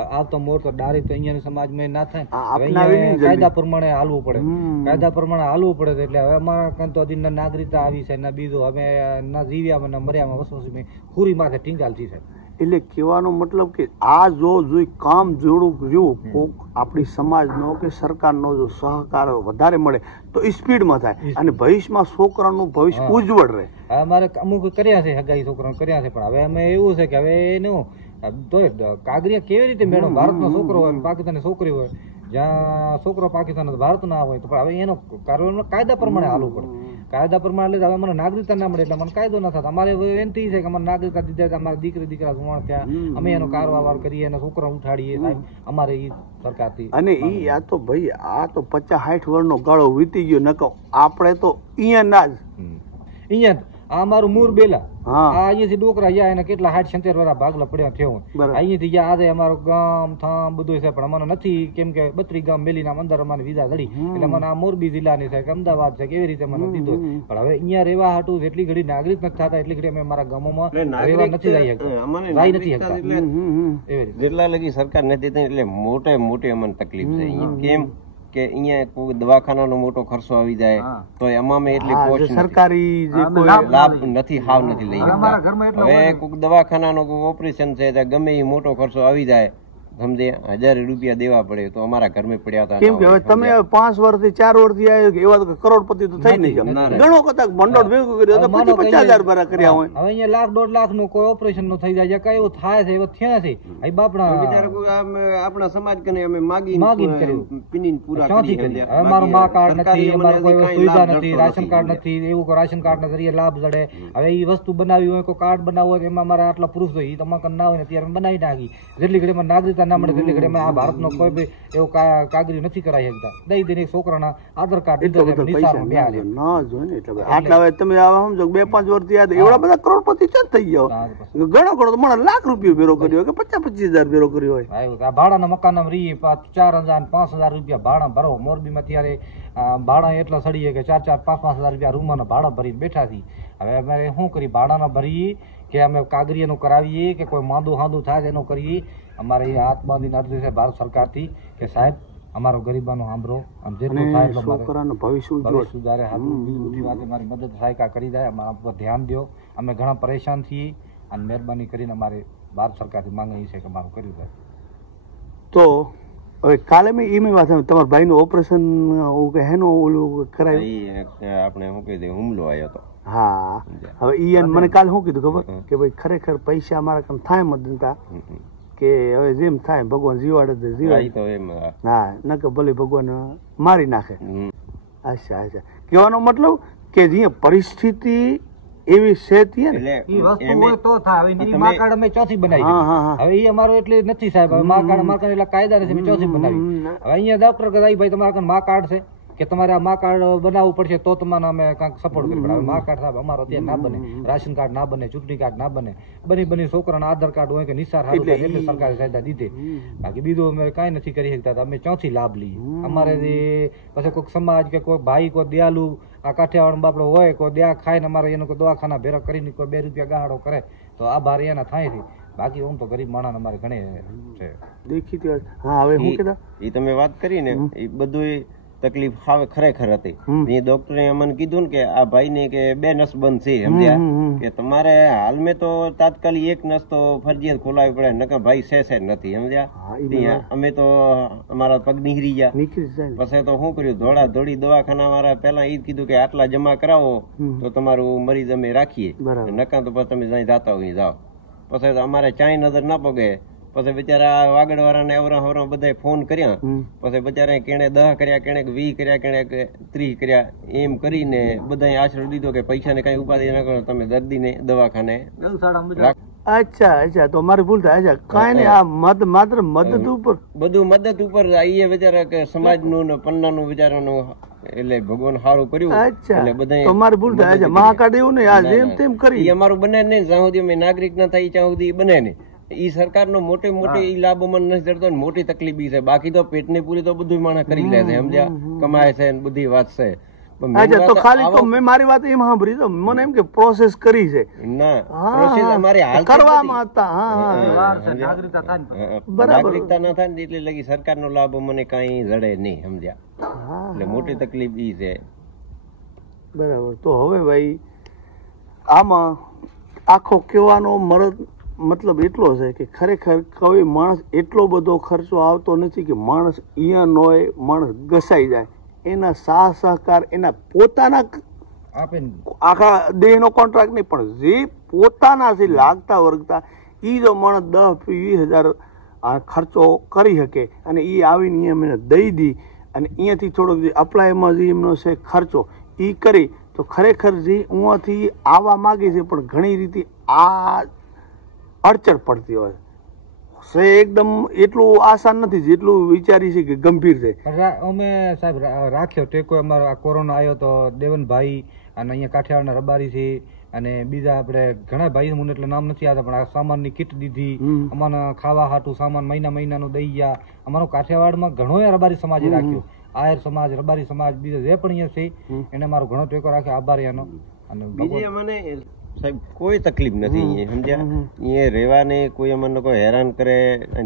આવતો મોર તો ડાયરેક્ટ અહીંયા સમાજમાં ના થાય, કાયદા પ્રમાણે હાલવું પડે, કાયદા પ્રમાણે હાલવું પડે. એટલે હવે અમારા કાં તો નાગરિકતા આવી છે ના બીજું અમે ના જીવ્યા ના મર્યામાં વસ્તુ ખુરી માથે ટીંગાલતી છે. એટલે કહેવાનો મતલબ કે આ જો કામ જોડું રહ્યું આપણી સમાજનો કે સરકારનો જો સહકાર વધારે મળે તો સ્પીડમાં થાય અને ભવિષ્યમાં છોકરાનું ભવિષ્ય ઉજ્જવળ રહે. અમારે અમુક કર્યા છે હગાઈ છોકરાને કર્યા છે, પણ હવે અમે એવું છે કે હવે એનું તો કાગરિયા કેવી રીતે મેળવો, ભારતનો છોકરો હોય પાકિસ્તાની છોકરી હોય, જ્યાં છોકરો પાકિસ્તાન ભારત ના હોય તો હવે એનો કાયદા પ્રમાણે હાલવું પડે. કાયદા પ્રમાણે હવે મને નાગરિકતા ના મળે એટલે મને કાયદો ન થતો. અમારે વિનંતી છે કે મને નાગરિકતા દીધા, અમારા દીકરા સુવાણ થયા, અમે એનો કારવાર કરીએ, એના છોકરા ઉઠાડીએ, સાહેબ અમારે ઈ સરકારથી. અને ઈ આ તો ભાઈ આ તો 50-60 વર્ષનો ગાળો વીતી ગયો, નકો આપણે તો અહીંયા ના જ અહીંયા આ અમારું મૂળ બેલા અહીંયાથી ડોકરા ગયા એને કેટલા 60-70 વર્ષ ભાગલા પડ્યા થયો. અહીંયાથી ગયા આજે અમારું ગામ થામ બધું છે, પણ મને નથી, કેમ કે 32 ગામ મેલીના અંદર અમારે વિઝા ધડી, એટલે મને આ મોરબી જિલ્લાની છે કે અમદાવાદ છે કેવી રીતે મને દીધો. પણ હવે અહીંયા રહેવા હાટું જેટલી ઘડી નાગરિક નથી થતા એટલી ઘડી અમે મારા ગામોમાં રહેવા નથી રહી શકતા. જેટલા લગી સરકાર નથી એટલે મોટે મોટી અમને તકલીફ છે અહીંયા. કેમ કે અહીંયા કોઈ દવાખાનાનો મોટો ખર્ચો આવી જાય તો એમાં એટલી સરકારી લાભ નથી, હાવ નથી લઈ શકતા. હવે કોઈ દવાખાનાનો કોઈ ઓપરેશન છે ગમે એ મોટો ખર્ચો આવી જાય, સમજે 1000 રૂપિયા દેવા પડે તો અમારા ઘરમાં પડ્યા હતા. કેમ કે હવે તમે 5 વર્ષથી 4 વર્ષથી આવ્યો એવા તો કરોડપતિ તો થઈ નહીં ઘણો કદાચ ભંડોળ ભેગું કર્યો તો પછી 50,000 ભરા કર્યા હોય. હવે અહીંયા 1,00,000-1.5 લાખ નું કોઈ ઓપરેશન નું થઈ જાય, કઈ એવું થાય છે એવું થયા છે. આ બાપડા આપણા સમાજ કને અમે માગી પીનીન પૂરા કરી. અમારું મા કાર્ડ નથી, અમારું કોઈ સુવિધા નથી, રાશન કાર્ડ નથી, એવું કોઈ રાશન કાર્ડ ના જરીએ લાભ જડે. હવે એ વસ્તુ બનાવી હોય, કોઈ કાર્ડ બનાવવું હોય એમાં અમારા આટલા પ્રૂફ હોય, તમારે ના હોય ને ત્યારે બનાવી નાખી. જેટલી ઘડી નાગરિકતા ના મળે તેટલી ઘડી આ ભારતનો કોઈ બી એવો કાગરી નથી કરાવી શકતા. દઈ દઈને છોકરાના આધાર કાર્ડ આટલા હવે તમે સમજો 2-5 વર્ષથી યાદ એવડા બધા કરોડપતિ છે થઈ ગયો. ઘણો ઘણો તો મને લાખ રૂપિયા ભેરો કર્યો કે 50-25,000 ભેરો કર્યો હોય. ભાડાના મકાન રહી 4,000-5,000 રૂપિયા ભાડા ભરો. મોરબીમાં ત્યારે ભાડા એટલા સડીએ કે 4,000-5,000 રૂપિયા રૂમના ભાડા ભરીને બેઠા છીએ. હવે અમારે શું કરી, ભાડાના ભરીએ કે અમે કાગરીયાનું કરાવીએ કે કોઈ માંદું હાંદું થાય એનું કરીએ. અમારે એ હાથબાંધી અરજી છે ભારત સરકારથી કે સાહેબ અમારો ગરીબાનો સાંભળો, જેટલું થાય છોકરાનું ભવિષ્ય સુધારે, બધી વાતે મારી મદદ સહાયતા કરી જાય, અમારા ઉપર ધ્યાન દો. અમે ઘણા પરેશાન છીએ અને મહેરબાની કરીને અમારે ભારત સરકારથી માંગણી છે કે મારું કર્યું જાય. તો હવે કાલે મેં ઈ વાત તમારા ભાઈનું ઓપરેશન હેનું ઓલું કરાયું, આપણે શું કહી દે હુમલો આવ્યો હતો. હા હવે ઈ મને કાલે શું કીધું ખબર કે ભાઈ ખરેખર પૈસા અમારા કામ થાય મત કે હવે જેમ થાય ભગવાન જીવાડે જીવાય, હા ન કે ભલે ભગવાન મારી નાખે. અચ્છા અચ્છા, કહેવાનો મતલબ કે જે પરિસ્થિતિ એવી છે ચોથી બનાવી. હવે એ અમારો એટલે નથી સાહેબ, મા કાર્ડ એટલે કાયદા નથી, ચોથી બનાવી. હવે અહીંયા ડોક્ટર કે ભાઈ તમારા મા કાર્ડ છે કે તમારે આ મા કાર્ડ બનાવવું પડશે તો તમને અમે કાંઈક સપોર્ટ કરી પડે. મા કાર્ડ સાહેબ અમારો ત્યાં ના બને, રાશન કાર્ડ ના બને, ચૂંટણી કાર્ડ ના બને, બની છોકરાના આધાર કાર્ડ હોય કે નિસાર એટલે સરકારે કાયદા દીધે. બાકી બીજું અમે કાંઈ નથી કરી શકતા. અમે ચોથી લાભ લઈએ. અમારે જે પછી કોઈક સમાજ કે કોઈ ભાઈ કોઈ દયાલુ આ કાઠિયાવાડ બાપડો હોય કોઈ દયા ખાય ને અમારે એનો કોઈ દવાખાના ભેરા કરીને કોઈ 2 રૂપિયા ગાળો કરે તો આભાર એના થાય છે. બાકી હું તો ગરીબ માણસ અમારે ઘણી છે દેખીતી વાત. હા હવે હું કીધા એ તમે વાત કરી ને એ બધું તકલીફ હવે ખરેખર હતી. એ ડોક્ટરે અમને કીધું ને કે આ ભાઈ ને કે 2 નસ બંધ છે, સમજ્યા કે તમારે હાલ મેં તો તાત્કાલિક 1 નસ તો ફરજિયાત ખોલાવી પડે, નકર ભાઈ છે નથી, સમજ્યા. અમે તો અમારા પગ નીકળી ગયા. પછી તો શું કર્યું, દોડા દોડી દવાખાના વાળા પેલા એ કીધું કે આટલા જમા કરાવો તો તમારું મરીઝ અમે રાખીએ, નકા તો પછી તમે જ્યાં જાતા હોય જાઓ. પછી અમારે ચાય નજર ના પગે. પછી બિચારા વાગડ વાળાને અવરા બધા ફોન કર્યા. પછી બિચારા કેણે 10 કર્યા, કેણે 20 કર્યા, કેણે 30 કર્યા. એમ કરીને બધા આશરો દીધો કે પૈસા ને કઈ ઉપાધિ ના કરો, તમે દર્દીને દવાખાને. અચ્છા અચ્છા, તો મારી ભૂલ થાય. કઈ નહીં, આ માત્ર મદદ ઉપર બધું મદદ ઉપર એ બિચારા કે સમાજનું ને પન્નાનું બિચારાનું એટલે ભગવાન સારું કર્યું. એટલે બધા મારી ભૂલ થાય. મહાકાર્ડ એવું નહીં, આ જેમ તેમ કરી અમારું બને નહીં. જ્યાં સુધી અમે નાગરિક ના થાય ત્યાં સુધી બને નહીં. ઈ સરકારનો મોટે ઈ લાભો મને નથી જડતો ને મોટી તકલીફ છે. બાકી તો પેટની પૂરી તો બધું માણસ કરી લે છે, સમજ્યા, કમાય છે ને બધી વાત છે. તો ખાલી તો મેં મારી વાત એમ સાંભળી તો મને એમ કે પ્રોસેસ કરી છે ના, પ્રોસેસ અમારે હાલ કરવામાં હતા. નાગરિકતા ના થાય ને એટલે લગી સરકારનો લાભ મને કઈ જડે નહીં, સમજ્યા. એટલે મોટી તકલીફ ઈ છે. બરાબર. તો હવે ભાઈ આમાં આખો કહેવાનો મતલબ એટલો છે કે ખરેખર કોઈ માણસ એટલો બધો ખર્ચો આવતો નથી કે માણસ અહીંયા નો માણસ ઘસાઈ જાય. એના સહકાર એના પોતાના આખા દેહનો કોન્ટ્રાક્ટ નહીં, પણ જે પોતાના છે લાગતા વર્ગતા એ જો માણસ 10-20 હજાર ખર્ચો કરી શકે અને એ આવીને એમને દઈ દી અને અહીંયાથી થોડોક અપ્લાયમાં જે એમનો છે ખર્ચો એ કરી તો ખરેખર જે ઉંથી આવવા માગે છે પણ ઘણી રીતે આ અડચણ પડતી હોય છે, એકદમ એટલું આસાન નથી જેટલું વિચારી છે કે ગંભીર છે. અમે સાહેબ રાખ્યો ટેકો અમારો આ કોરોના આવ્યો તો દેવનભાઈ અને અહીંયા કાઠિયાવાડના રબારી છે અને બીજા આપણે ઘણા ભાઈ મને એટલે નામ નથી આવતા પણ આ સામાનની કીટ દીધી, અમારે ખાવા હાટું સામાન મહિનાનું દઈ ગયા. અમારો કાઠિયાવાડમાં ઘણો રબારી સમાજે રાખ્યો, આયર સમાજ, રબારી સમાજ, બીજા જે પણ અહીંયા છે એને મારો ઘણો ટેકો રાખ્યો, આભાર એનો. અને બીજી અમને સાહેબ કોઈ તકલીફ નથી અહીંયા, સમજ્યા? અહીંયા રહેવાને કોઈ અમને કોઈ હેરાન કરે,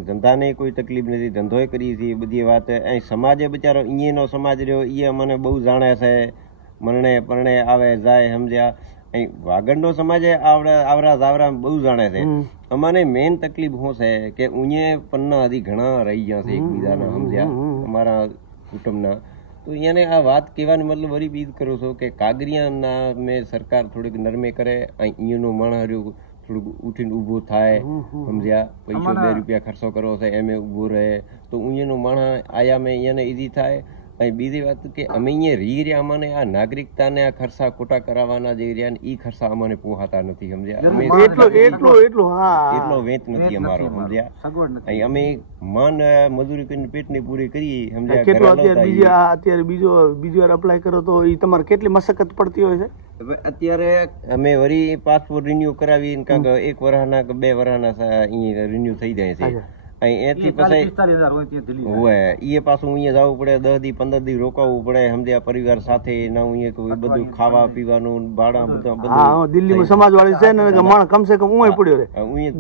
ધંધાને કોઈ તકલીફ નથી, ધંધોય કરીએ છીએ બધી વાત. અહીં સમાજે બિચારો અહીંયાનો સમાજ રહ્યો એ અમને બહુ જાણે છે, મરણે પરણે આવે જાય, સમજ્યા? અહીં વાગડનો સમાજે આવરા જાવરા બહુ જાણે છે. અમારે મેઇન તકલીફ શું છે કે અહીંયા પન્ના હજી ઘણા રહી ગયા છે એકબીજાના, સમજ્યા? અમારા કુટુંબના. તો અહીંયાને આ વાત કહેવાની મતલબ વળી બીજ કરું છું કે કાગરિયાના મેં સરકાર થોડીક નરમે કરે, અહીંયાનું માણસ રહ્યું થોડુંક ઉઠીને ઊભું થાય, સમજ્યા? પૈસો 2 રૂપિયા ખર્ચો કરવો છે એમ ઊભું રહે તો અહીંયાનું માણસ આયા મેં અહીંયાને ઈજી થાય. અને બીજી વાત કે અમે અહીંયા રહી રહ્યા, અમને આ નાગરિકતાને આ ખર્ચા ખોટા કરાવવાના જે રહ્યા ને એ ખર્ચા અમને પોહાતા નથી, સમજ્યા? એટલો વેચ નથી અમારો, સમજ્યા? અહીં અમે માન મજૂરી કરીને પેટની પૂરી કરી, સમજ્યા? અત્યારે બીજી વાર અપ્લાય કરો તો એ તમારે કેટલી મશક્કત પડતી હોય છે? અત્યારે અમે વળી પાસપોર્ટ રિન્યુ કરાવી, કાંક 1 વર્ષના કે 2 વર્ષના અહીંયા રિન્યુ થઈ જાય છે. એથી પછી હોય એ પાછું અહીંયા જવું પડે, 10 દી 15 દી રોકાવવું પડે, સમજ્યા? પરિવાર સાથે અહીંયા બધું ખાવા પીવાનું ભાડા બધું. દિલ્હીમાં સમાજ વાળી છે ને માણસ કમસે કમ હું પડ્યો રહે,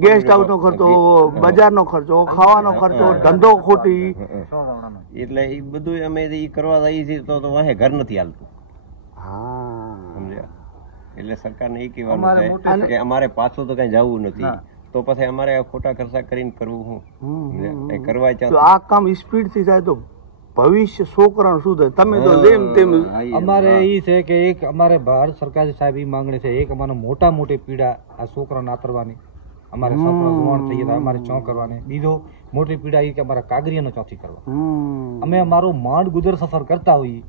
ગેસ્ટ હાઉસ નો ખર્ચો, બજારનો ખર્ચો, ખાવાનો ખર્ચો, ધંધો ખોટી, એટલે એ બધું અમે કરવા જઈએ છીએ તો વાહે ઘર નથી હાલતું, સમજ્યા? એટલે સરકારને એ કહેવાનું છે કે અમારે પાછું તો કઈ જવું નથી, તો પછી અમારે ખોટા ખર્ચા કરીને કરવું શું કરવા? આ કામ સ્પીડ થી થાય તો ભવિષ્ય છોકરાનું શું થાય? તમે તો જેમ તેમ. અમારે એ છે કે એક અમારે ભારત સરકાર સાહેબ એ માંગણી છે, એક અમારે મોટી પીડા આ છોકરાને આતરવાની, અમારે છોકરા જુવાન થઈ ગયા અમારે ચો કરવાની. બીજો મોટી પીડા એ કે અમારા કાગરિયાનો ચોથી કરવા. અમે અમારું માંડ ગુજર સફર કરતા હોઈએ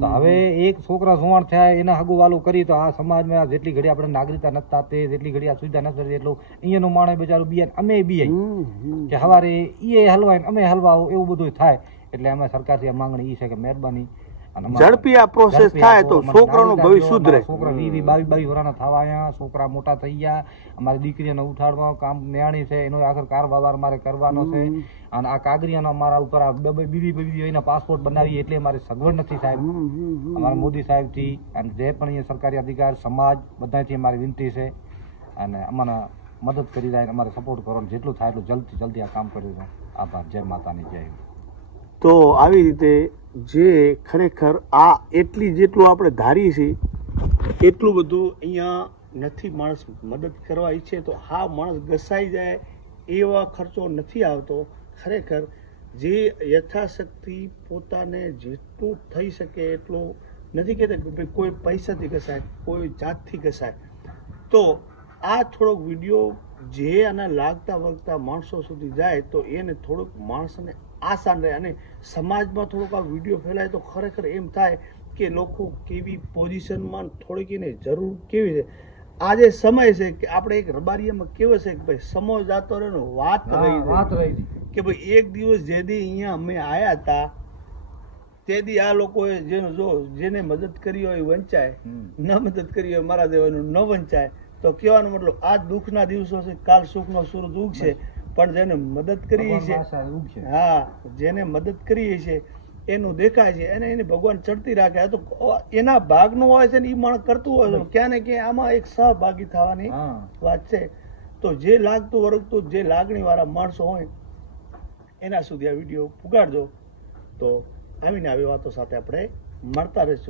તો હવે એક છોકરા જુવાન થયા એના હગું વાલું કરી તો આ સમાજમાં જેટલી ઘડી આપણે નાગરિકતા નથી થતી, જેટલી ઘડી આ સુવિધા નથી થતી, એટલું અહીંયાનું માણસ બિચારું બિયાન અમે બિયાય કે હવારે એ હલવાય અમે હલવાઓ, એવું બધું થાય. એટલે અમે સરકારથી માંગણી એ છે કે મહેરબાની ઝડપી આ પ્રોસેસ થાય તો છોકરાનું ભવિષ્ય સુધરે. છોકરા 20, 22 વર્ષના થવા આવ્યા, છોકરા મોટા થઈ ગયા, અમારી દીકરીઓને ઉઠાડવા કામ ન્યાણી છે, એનો આખર કારભાર અમારે કરવાનો છે. અને આ કાગરિયાનો અમારા ઉપર બીજી એના પાસપોર્ટ બનાવીએ એટલે અમારી સગવડ નથી સાહેબ. અમારા મોદી સાહેબથી અને જે પણ અહીંયા સરકારી અધિકાર સમાજ બધાથી અમારી વિનંતી છે અને અમને મદદ કરી જાય, અમારે સપોર્ટ કરો, જેટલું થાય એટલું જલ્દી આ કામ કર્યું. આભાર. જય માતાની જય. તો આવી રીતે જે ખરેખર આ એટલી જેટલું આપણે ધારીએ છીએ એટલું બધું અહીંયા નથી. માણસ મદદ કરવા ઈચ્છે તો હા માણસ ઘસાઈ જાય એવા ખર્ચો નથી આવતો. ખરેખર જે યથાશક્તિ પોતાને જેટલું થઈ શકે એટલું, નથી કહેતા કે કોઈ પૈસાથી ઘસાય, કોઈ જાતથી ઘસાય. તો આ થોડોક વિડીયો જે આના લાગતા વળગતા માણસો સુધી જાય તો એને થોડુંક માણસને આસાન રહે અને સમાજમાં થોડોક આ વિડીયો ફેલાય તો ખરેખર એમ થાય કે લોકો કેવી પોઝિશનમાં થોડીક એને જરૂર કેવી છે. આજે સમય છે કે આપણે એક રબારીયામાં કેવો છે કે ભાઈ સમય જાતો રહ્યો વાત રહી કે ભાઈ એક દિવસ જે દી અહીંયા અમે આવ્યા હતા તે દી આ લોકોએ જેને મદદ કરી હોય વંચાય, ન મદદ કરી હોય મારા દેવાનું ન વંચાય. તો કહેવાનો મતલબ આજ દુઃખના દિવસો છે, કાલ સુખનો સૂરજ ઉગશે, પણ જેને મદદ કરી છે, હા જેને મદદ કરી છે એનું દેખાય છે અને એને ભગવાન ચડતી રાખે. તો એના ભાગનું હોય છે ને એ માણસ કરતું હોય છે, ક્યાં ને ક્યાં આમાં એક સહભાગી થવાની વાત છે. તો જે લાગતું વરગતું જે લાગણી વાળા માણસો હોય એના સુધી આ વિડીયો પુગાડજો. તો આવીને આવી વાતો સાથે આપણે મળતા રહીશું.